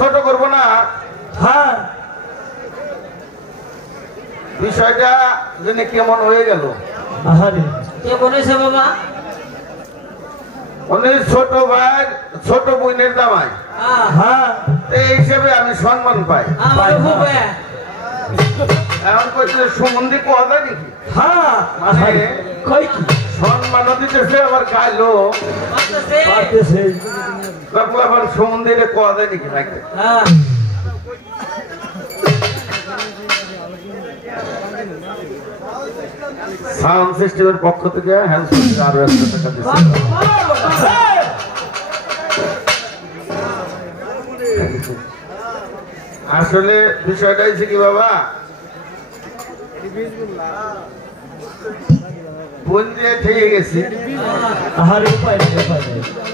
ছোট করবো না। হ্যাঁ বিষয়টা জেনে কেমন হয়ে গেল। কেমন হয়েছে বাবা? উনি ছোট ভাই ছোট বোনের জামাই, হ্যাঁ এই হিসেবে আমি সম্মান পাই। এখন কইছে সুমন্দি কোয়া যায় নাকি? হ্যাঁ মানে কই কি সম্মান দিতেছে আবার গাইলো পারতেছে তারপর আবার সুমন্দিরে কোয়া যায় নাকি নাকি? সাউন্ড সিস্টেমের পক্ষ থেকে হ্যান্ডসেট আরো 100 টাকা দিচ্ছে। আসলে বিষয়টা হচ্ছে কি বাবা, বোন দিয়ে থেকে গেছি,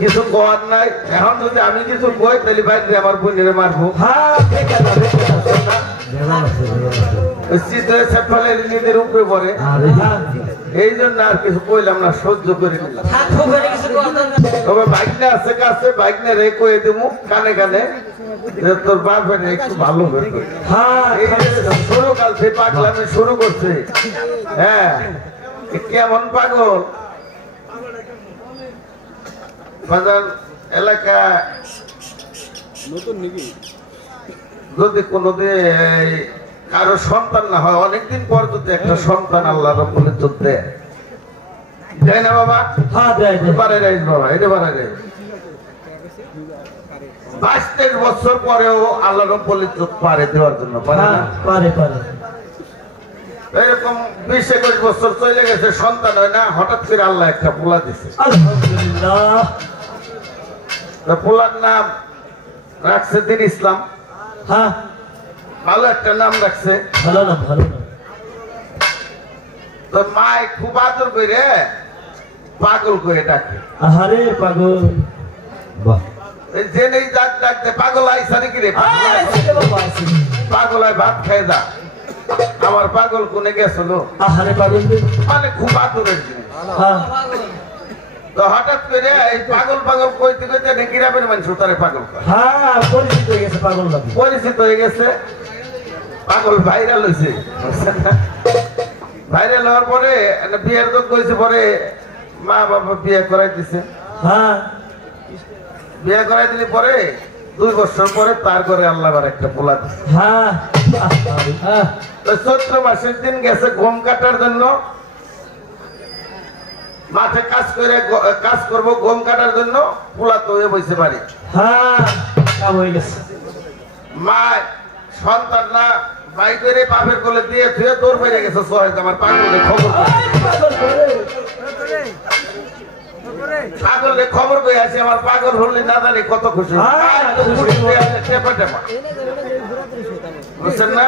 কিছু করার নাই। এখন যদি আমি কিছু কই তাহলে ভাই আমার বোনের মারবো। নিজের উপরে পড়ে, এই জন্য আর কিছু কইলাম না, সহ্য করে নিলাম। তবে বাইক না আছে কাছে, বাইক না রে কয়ে দেবো কানে কানে, তোর বাপ একটু ভালো করবে। শুরু কাল থেকে পাগলামি শুরু করছে। হ্যাঁ কেমন পাগল বাজার এলাকা যদি কোনোদিন কারো সন্তান না হয়, অনেকদিন পর যদি একটা সন্তান আল্লাহ রাব্বুল ইজ্জত দেয়, দেয় না বাবা? হ্যাঁ দেয় পারে রে বাবা, এটা পারে রে। 22-23 বছর পরেও আল্লাহ রাব্বুল ইজ্জত পারে দেওয়ার জন্য, পারে না? পারে পারে। এরকম 20-21 বছর চলে গেছে, সন্তান হয় না, হঠাৎ করে আল্লাহ একটা পোলা দিছে। আলহামদুলিল্লাহ। পোলার নাম রাখছে দিন ইসলাম। হ্যাঁ ভালো একটা নাম রাখছে। ভালো না ভালো না। তো মায় খুব আদর করে পাগল করে ডাকে। আহারে পাগল, বাহ জেনেই ডাক ডাকতে পাগল আইসা নাকি রে, পাগল আয় ভাত খাই দা। আমার পাগল কোনে গেছিল, আহারে পাগল মানে খুব আদরের জিনিস। হ্যাঁ তো হঠাৎ করে এই পাগল পাগল কইতে কইতে গ্রামের মানুষ তারে পাগল করে। হ্যাঁ পরিচিত হয়ে গেছে, পাগল লাগে পরিচিত হয়ে গেছে, পাগল ভাইরাল হয়েছে। ভাইরাল হওয়ার পরে বিয়ের তো কইছে, পরে মা বাবা বিয়ে করাই দিছে। হ্যাঁ বিয়ে করাই দিলে পরে 2 বছর পরে তার ঘরে আল্লাহ আবার একটা পোলা দিছে। হ্যাঁ তো চৈত্র মাসের দিন গেছে গম কাটার জন্য, মাঠে কাজ করবো গম কাটার জন্য, পোলা তো হয়ে বসে পারি। হ্যাঁ কাম হয়ে গেছে। মা সন্তান না ভাই করে বাপের কোলে দিয়ে ধুয়ে দৌড় বেড়ে গেছে। আমার পাগলে খবর পাগলে খবর পেয়ে আছে, আমার পাগল হলে না জানি কত খুশি। টেপা টেপা বুঝছেন না?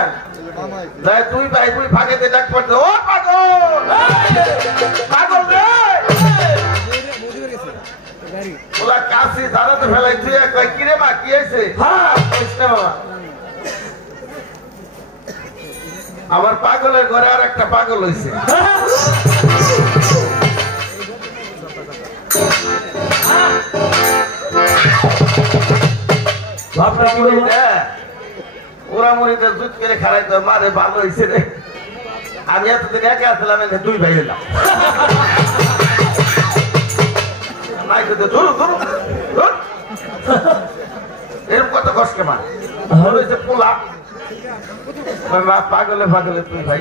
তুই ভাই তুই ফাঁকেতে ডাক পড়তে, ও পাগল পাগল রে ওলা কাশি দাঁড়াতে ফেলাই তুই কিরে মা কি হয়েছে? বাবা আমার পাগলের ঘরে আর একটা পাগল হয়েছে। ওরা মরিতে জুত করে খারাই তো মারে ভালো হয়েছে রে। আমি এতদিন একে আসলাম, 2 ভাই হলাম। এরকম কত কষ্ট মা হয়েছে পোলা পাগলে পাগলে 2 ভাই।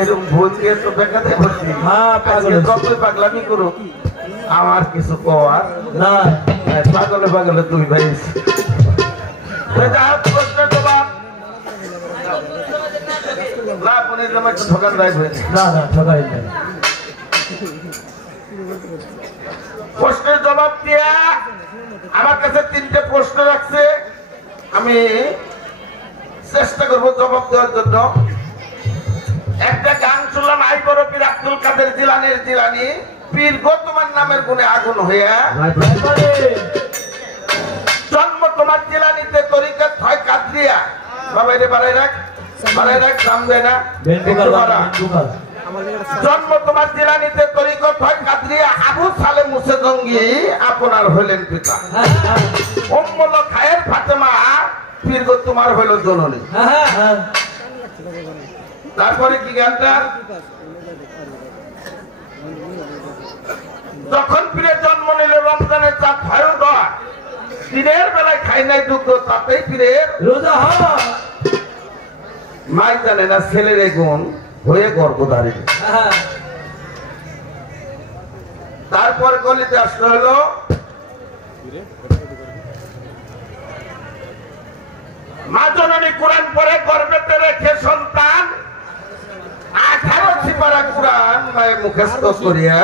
এরকম ভোজ দিয়ে তো বেকাতে করছি। যতই পাগলামি করুক আমার কিছু কওয়ার না। পাগলে পাগলে 2 ভাই। না পুনের নামে একটু ঠকান দায় হয়েছে। না না ঠকাই না। প্রশ্নের জবাব দিয়া আমার কাছে 3টে প্রশ্ন রাখছে, আমি চেষ্টা করবো জবাব দেওয়ার জন্য। একটা গান শুনলাম, আই বড় পীর আব্দুল কাদের জিলানীর জিলানী পীর গতমান নামের গুণে আগুন হইয়া জন্ম তোমার জিলানীতে তরিকত হয় কাদরিয়া। বাবা এটা বাড়াই রাখ, বাড়াই রাখ, দাম দেয় না। জন্ম তোমার জিলানিতে তরিকত হয় কাদরিয়া আবু সালেম মুসে জঙ্গি আপনার হইলেন পিতা উম্মুল খায়ের ফাতেমা পীর গো তোমার হইল জননী তারপরে কি গানটা যখন পীরের জন্ম নিল রমজানের চাঁদ ভয়ও দেয় দিনের বেলায় খাই নাই দুগ্ধ তাতেই পীরের রোজা হয় মাই জানে না ছেলের এই গুণ হয়ে গর্ভধারী তারপর গলিতে আসতে হলো মা জননী কোরআন পড়ে গর্ভেতে রেখে সন্তান 18 সিপারা কোরআন মায়ের মুখস্থ করিয়া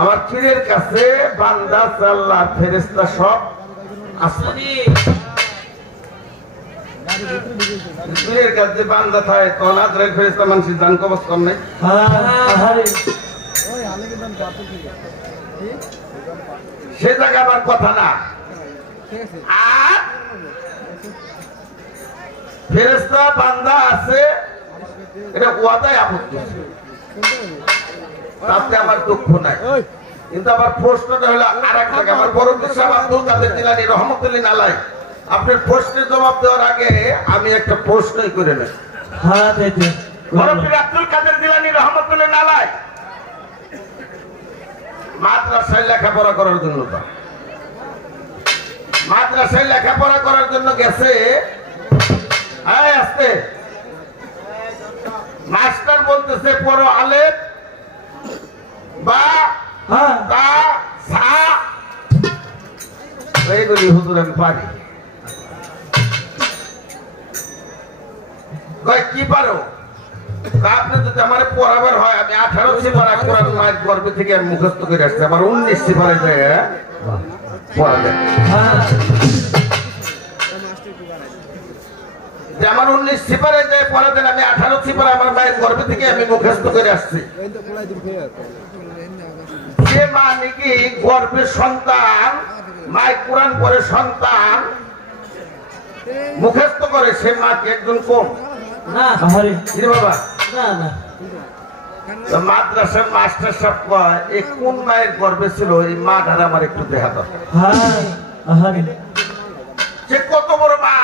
আমার পীরের কাছে বান্দা আল্লাহ ফেরেশতা সব আসমানি পীরের কাছে বান্দা থাকে কোন আদরের ফেরেশতা মানুষের জান কবজ কম নাই সে জায়গা আমার কথা না আর ফেরেশতা বান্দা আছে এটা ওয়াদায় আপত্তি তাতে আমার দুঃখ নাই কিন্তু আমার প্রশ্নটা হলো আর এক জায়গায় আমার বড় সাহেব আব্দুল কাদের জিলানী রহমতুল্লাহ আলাইহি আপনার প্রশ্নের জবাব দেওয়ার আগে আমি একটা প্রশ্নই করে নেই আব্দুল কাদের জিলানী রহমতুল্লাহ আলাইহি মাদ্রাসায় লেখাপড়া করার জন্য মাদ্রাসায় লেখাপড়া করার জন্য গেছে আসতে মাস্টার বলতেছে পড়ো আলেফ বা তা সা এইগুলি হুজুর আমি পারি কি পারো আপনি যদি আমার পড়াবার হয় আমি 18 সিপারা কোরআন মায়ের গর্ভে থেকে আমি মুখস্থ করে আসছি আমার 19 সিপারায় যায় পড়াবেন যে আমার 19 সিপারায় যায় পড়া দেন আমি 18 সিপারা আমার মায়ের গর্ভে থেকে আমি মুখস্থ করে আসছি যে মা নাকি গর্ভের সন্তান মায়ের কোরআন পড়ে সন্তান মুখস্থ করে সে মা কি একজন কম না বাবা না না মাদ্রাসার মাস্টার সাহেব কয় এই কোন মায়ের গর্ভে ছিল এই মা ধারা আমার একটু দেখা দরকার সে কত বড় মা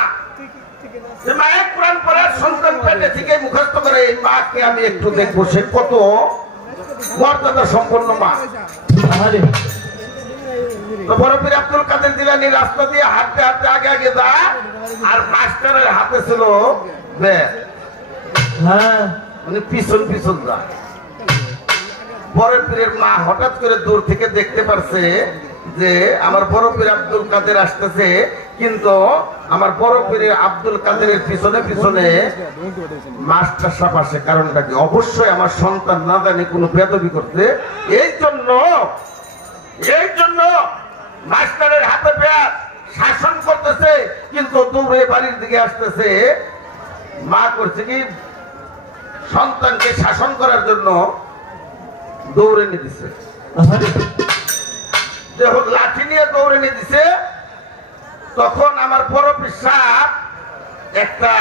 যে মায়ের কোরআন পড়ার সন্তান পেটে থেকে মুখস্থ করে এই মাকে আমি একটু দেখবো সে কত মর্যাদা সম্পন্ন মা তো বড় পীর আব্দুল কাদের জিলানী রাস্তা দিয়ে হাঁটতে হাঁটতে আগে আগে যা আর মাস্টারের হাতে ছিল ব্যাগ মানে পিছন পিছন যা বড় পীরের মা হঠাৎ করে দূর থেকে দেখতে পারছে যে আমার বড় পীর আব্দুল কাদের আসতেছে কিন্তু আমার বড় পীরের আব্দুল কাদেরের পিছনে পিছনে মাস্টার সাহেব আসে কারণটা কি অবশ্যই আমার সন্তান না জানি কোনো বেদবি করতে এই জন্য মাস্টারের হাতে ব্যাগ শাসন করতেছে কিন্তু দূরে বাড়ির দিকে আসতেছে মা করছে কি সন্তানকে শাসন করার জন্য দৌড়ে নিয়ে দিছে যখন লাঠি নিয়ে দৌড়ে নিয়ে দিছে তখন আমার বড় পীর সাহেব একটা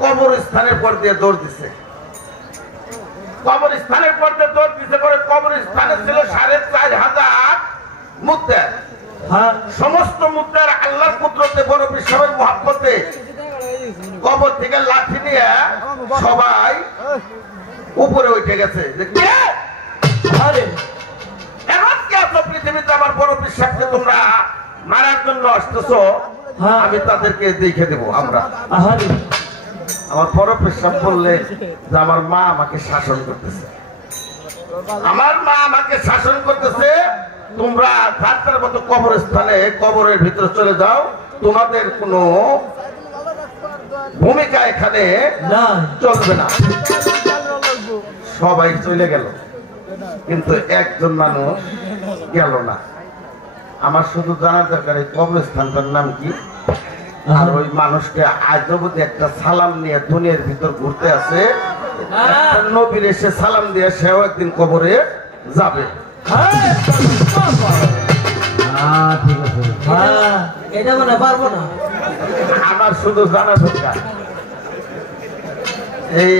কবরস্থানের পর দিয়ে দৌড় দিছে কবরস্থানের পর দিয়ে দৌড় দিছে পরে কবরস্থানে ছিল 4500 মুদ্রা সমস্ত মুদ্রার আল্লাহর কুদরতে বড় পীর সাহেবের মহব্বতে কবর থেকে লাঠি নিয়ে সবাই উপরে উঠে গেছে পৃথিবীতে আমার বড় পীর সাহেবকে তোমরা মারার জন্য আসতেছ আমি তাদেরকে দেখে দেবো আমরা আমার বড় পীর সাহেব বললে যে আমার মা আমাকে শাসন করতেছে তোমরা যাত্রার মতো কবরস্থানে কবরের ভিতরে চলে যাও তোমাদের কোনো ভূমিকা এখানে চলবে না সবাই চলে গেল কিন্তু একজন মানুষ গেল না আমার শুধু জানার দরকার এই কবরস্থানটার নাম কি আর ওই মানুষকে আজ অবধি একটা সালাম নিয়ে দুনিয়ার ভিতর ঘুরতে আছে নবীর এসে সালাম দিয়ে সেও একদিন কবরে যাবে এটা মনে পারবো না আমার শুধু জানা দরকার এই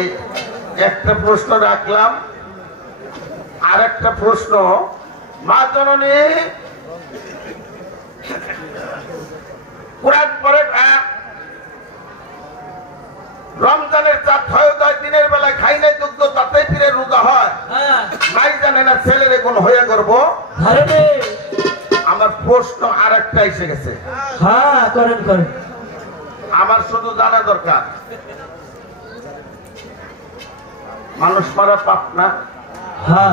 একটা প্রশ্ন রাখলাম, আর একটা প্রশ্ন, মা জননী কোরআন পড়ে রমজানের চাঁদ হয় দিনের বেলায় খাই নাই দুগ্ধ তাতেই ফিরে রোজা হয়, মাই জানে না ছেলের কোন হয়ে করবো। আমার প্রশ্ন আর একটা এসে গেছে, হ্যাঁ করেন করেন, আমার শুধু জানা দরকার, মানুষ মারা পাপ না? হ্যাঁ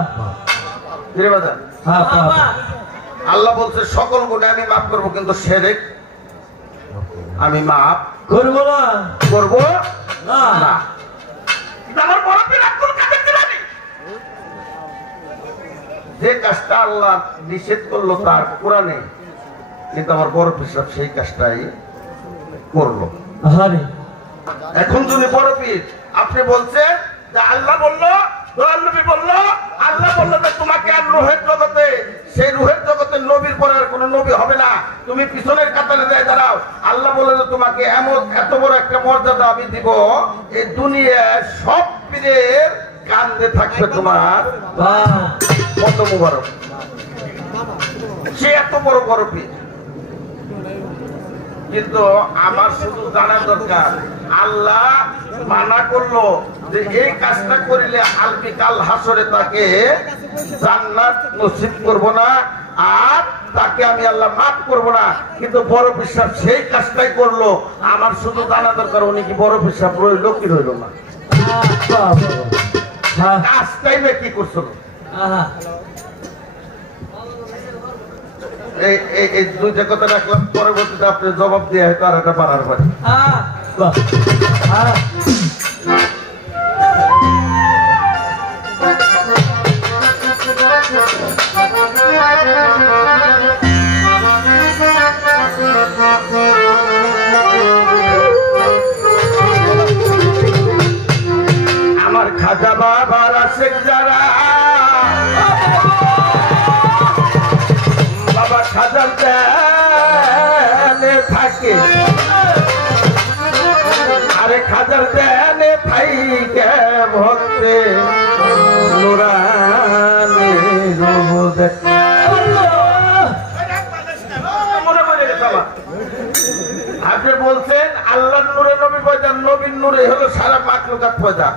আল্লাহ বলছে সকল গুণে আমি মাফ করবো, কিন্তু শিরক আমি মাফ করবো না, করবো না। না। আমার বড় পীর আব্দুল কাদের জিলানী যে কাজটা আল্লাহ নিষেধ করলো তার কোরআনে, কিন্তু আমার বড় পীর সাহেব সেই কাজটাই করলো। এখন যদি বড় পীর আপনি বলছেন যে আল্লাহ বললো, দয়াল নবী বললো, আল্লাহ বললো যে তোমাকে আর রুহের জগতে, সেই রুহের জগতে নবীর পরে আর কোনো নবী হবে না, তুমি পিছনের কাতারে যায় দাঁড়াও, আল্লাহ বলে যে তোমাকে এমন এত বড় একটা মর্যাদা আমি দিব, এই দুনিয়ার সব পীরের কান্দে থাকবে তোমার কত মুবারক, সে এত বড় বড় পীর। কিন্তু আমার শুধু জানা দরকার, আল্লাহ মানা করলো যে এই কাজটা করিলে আলবি কাল হাসরে তাকে জান্নাত নসিব করব না, আর তাকে আমি আল্লাহ মাফ করব না, কিন্তু বড় বিশ্বাস সেই কাজটাই করলো। আমার শুধু জানা দরকার উনি কি বড় বিশ্বাস রইল কি রইল না, কাজটাই বা কি করছিল। এই দুইটা কথা রাখলাম, পরবর্তীতে আপনি জবাব দিয়ে হয়তো আর একটা পারার পারে। আমার খাজা বাবার আশেক যারা, বাবা খাজার দেনে থাকে, আরে খাজার দেনে থাইকে ভক্তে নুরানি রূপ দেখে। আপনি বলছেন আল্লাহর নূরে নবী পয়দা, নবীর নূরে হলো সারা মাখলুকাত পয়দা,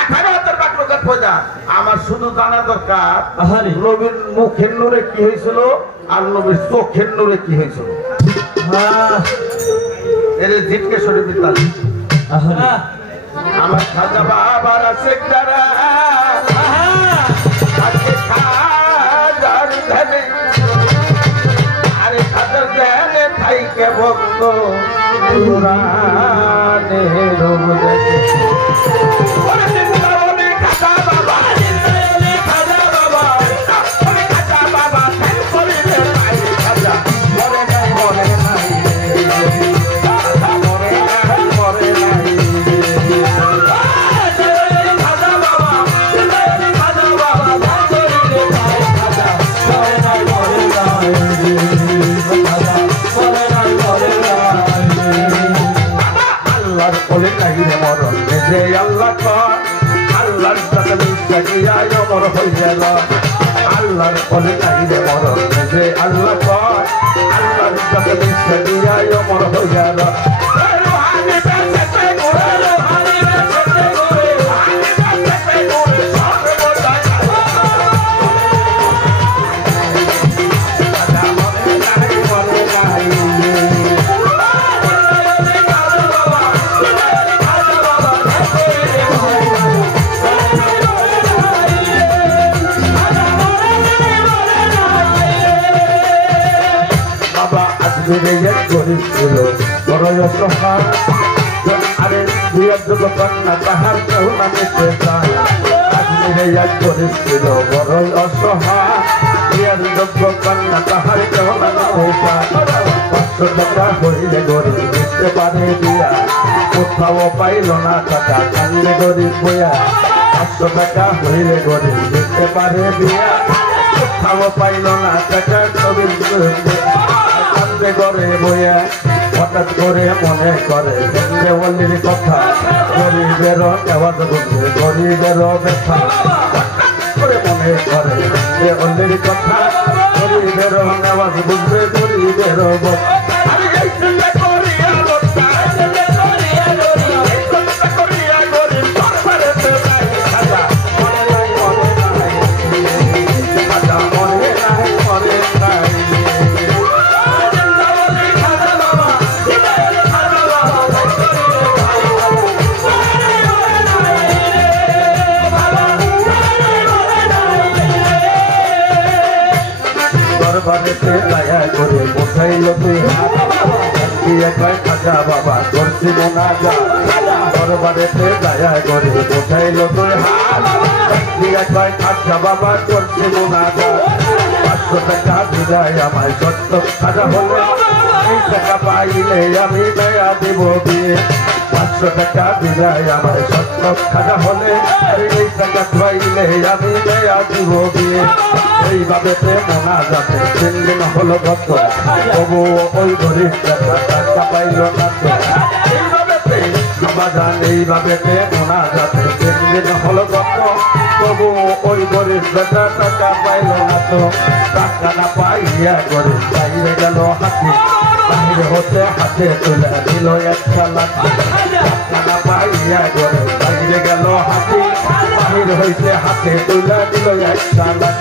18,000 মাখলুকাত পয়দা। আমার শুধু জানা দরকার নবীর মুখের নূরে কি হয়েছিল আর নবীর চোখের নূরে কি হয়েছিল। এর জিতকে শরীফ বিদ্যাল আমার খাজা বাবার আছে যারা, খাজার ধ্যানে, আরে খাজার ধ্যানে থাইকে ভক্ত নুরানি রূপ দেখে। আল্লাহর পরে চাইলে মরণ যে আল্লাহ কয়, আল্লাহর সাথে মিশে দিয়াই অমর হয়ে গেল। করেছিল বড় অসহায়, আরে দুই কন্যা তাহার কেউ নামিতে চায়, আজমিরে এক করেছিল বড় অসহায়, বিয়ার যোগ্য কন্যা তাহার কেউ নামিতে চায়। 500 টাকা হইলে গরিব দিতে পারে দিয়া, কোথাও পাইল না টাকা কান্দে গরিব বইয়া। 500 টাকা হইলে গরিব দিতে পারে দিয়া, কোথাও পাইল না টাকা গরিব কান্দে গরে বইয়া। হঠাৎ করে মনে করে অলির কথা গরিবের আওয়াজ বুঝবে গরিবের ব্যথা করে মনে করে অলির কথা গরিবের আওয়াজ বুঝবে গরিবের বাড়িতে দয়া করে বসাইল তুই হাত দিয়ে কয় খাজা বাবা করছি মোনাজা তোর বাড়িতে দয়া করে বসাইল তুই হাত দিয়ে কয় খাজা বাবা করছি মোনাজা 500 টাকা বিদায় আমায় সত্য খাজা হলে এই টাকা পাইলে আমি দয়া দিব বিয়ে 500 টাকা বিদায় আমায় সত্য খাজা হলে এই টাকা পাইলে আমি দয়া দিব বিয়ে এইভাবে মোনা যাতে 3 দিন হলো গত তবু ওই গরিব টাকা পাইল না তো বাজান এইভাবে মোনা যাতে 3 দিন হলো গত তবু ওই গরিব টাকা পাইল না তো টাকা না পাইয়া গরিব বাইরে গেল হাতে বাহির হতে হাতে তুলে দিল 1 লাখ টাকা না পাইয়া গরিব বাইরে গেল হাতে বাহির হইতে হাতে তুলে দিল 1 লাখ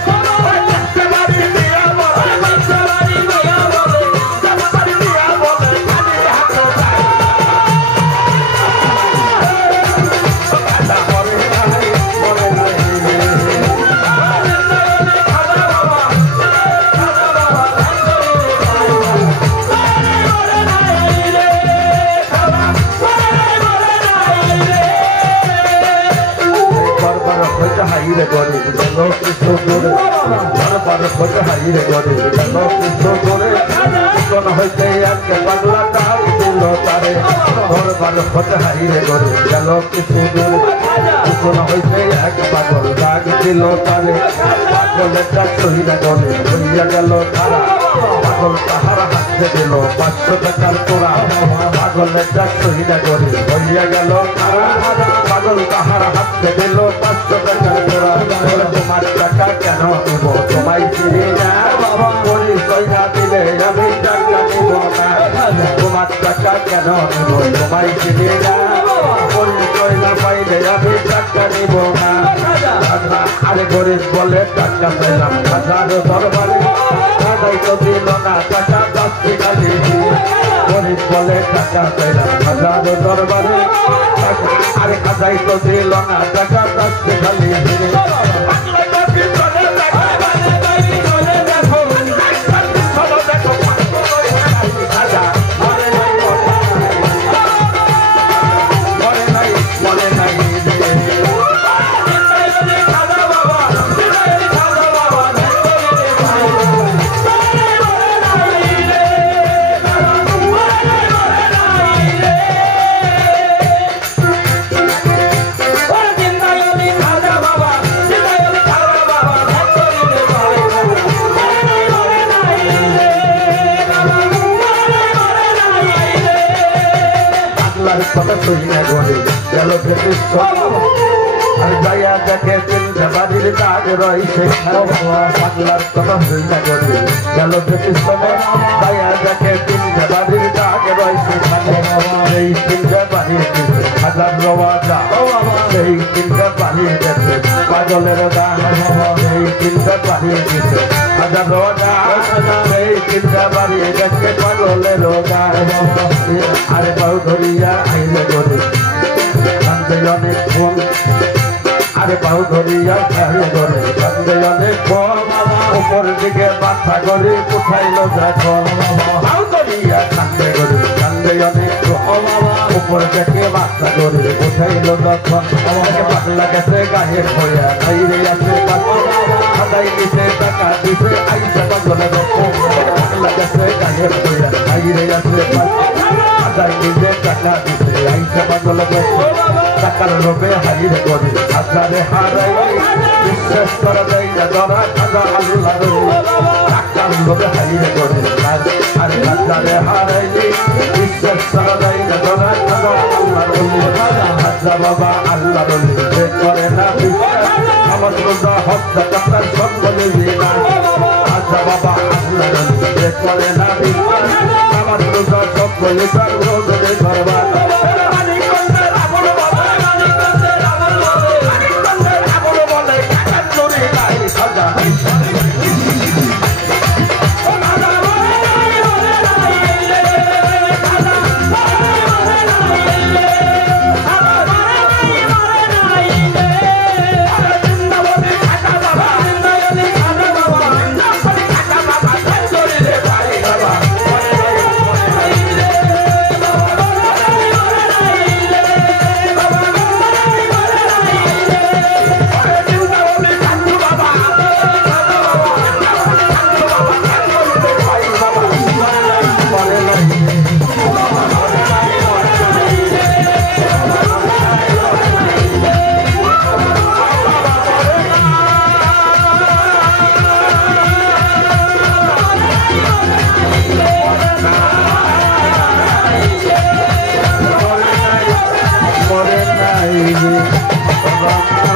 হাইরে গরিব গেল কৃষ্ণ করে বারবার খোঁজ হাইরে গরিব গেল কৃষ্ণ করে কোন হইতে আজকে পাগলা ডাক দিল তারে বারবার খোঁজ হাইরে গরিব গেল কৃষ্ণ করে কোন হইতে এক পাগল ডাক দিল তারে পাগলের ডাক সহিরা গরিব হইয়া গেল তারা পাগল তাহার হাতে দিল 500 টাকার তোরা পাগলের ডাক সহিরা গরিব হইয়া গেল তারা পাগল তাহার হাতে দিল 500 টাকার তোরা তোমার টাকা কেন দিব তোমায় চিনি না পরিচয় না দিলে আমি টাকা নিব না তোমার টাকা কেন নিব তোমায় চিনি না পরিচয় না পাইলে আমি টাকা নিব না আরে গরিব বলে টাকা পেলাম হাজারো দরবারে খাজাই তো দিল না টাকা 10 খালি গরিব বলে টাকা পেলাম হাজারো দরবারে আরে খাজাই তো দিল না টাকা 10 খালি কথা শুনি না গরে গেল আর যাইয়া দেখে চিন্তা বাড়ির দাগ রয়েছে পাগলার কথা শুনি না গরে গেল যাইয়া দেখে চিন্তা বাড়ির দাগ রয়েছে সেই চিন্তা বাড়িয়ে দিচ্ছে হাজার রওয়াজা সেই চিন্তা বাড়িয়ে দিচ্ছে পাগলের দাগ সেই চিন্তা বাড়িয়ে দিচ্ছে হাজার রওয়াজা সেই চিন্তা বাড়িয়ে দেখে পাগলের দাগ আরে বাউ ধরিয়া আইলে গরে কান্দে অনেক ফোন আরে বাউ ধরিয়া আইলে গরে কান্দে অনেক ফোন উপর দিকে মাথা করে উঠাইল যখন বাউ ধরিয়া কান্দে গরে কান্দে অনেক উপর দিকে মাথা করে উঠাইল যখন আমাকে পাগলা গেছে গায়ে হইয়া খাইরে আছে খাদাই দিছে টাকা দিছে আইসা পাগলে পাগলা গেছে গায়ে হইয়া খাইরে আছে খাদাই দিছে টাকা দিছে আইসা পাগলে টাকার লোভে হারিয়ে করে হাজারে হারাই বিশ্বাস করা যায় না ধরা খাজা আল্লাহ টাকার লোভে হারিয়ে করে আর হাজারে হারাই বিশ্বাস সারা যাই না ধরা খাজা আল্লাহর ওলি খাজা বাবা আল্লাহর ওলি যে করে না বিশ্বাস নামাজ রোজা হজ যাকাত সব বলে না খাজা বাবা আল্লাহর ওলি যে করে না বিশ্বাস নামাজ রোজা সব বলে তার রোজে ধরবা Baba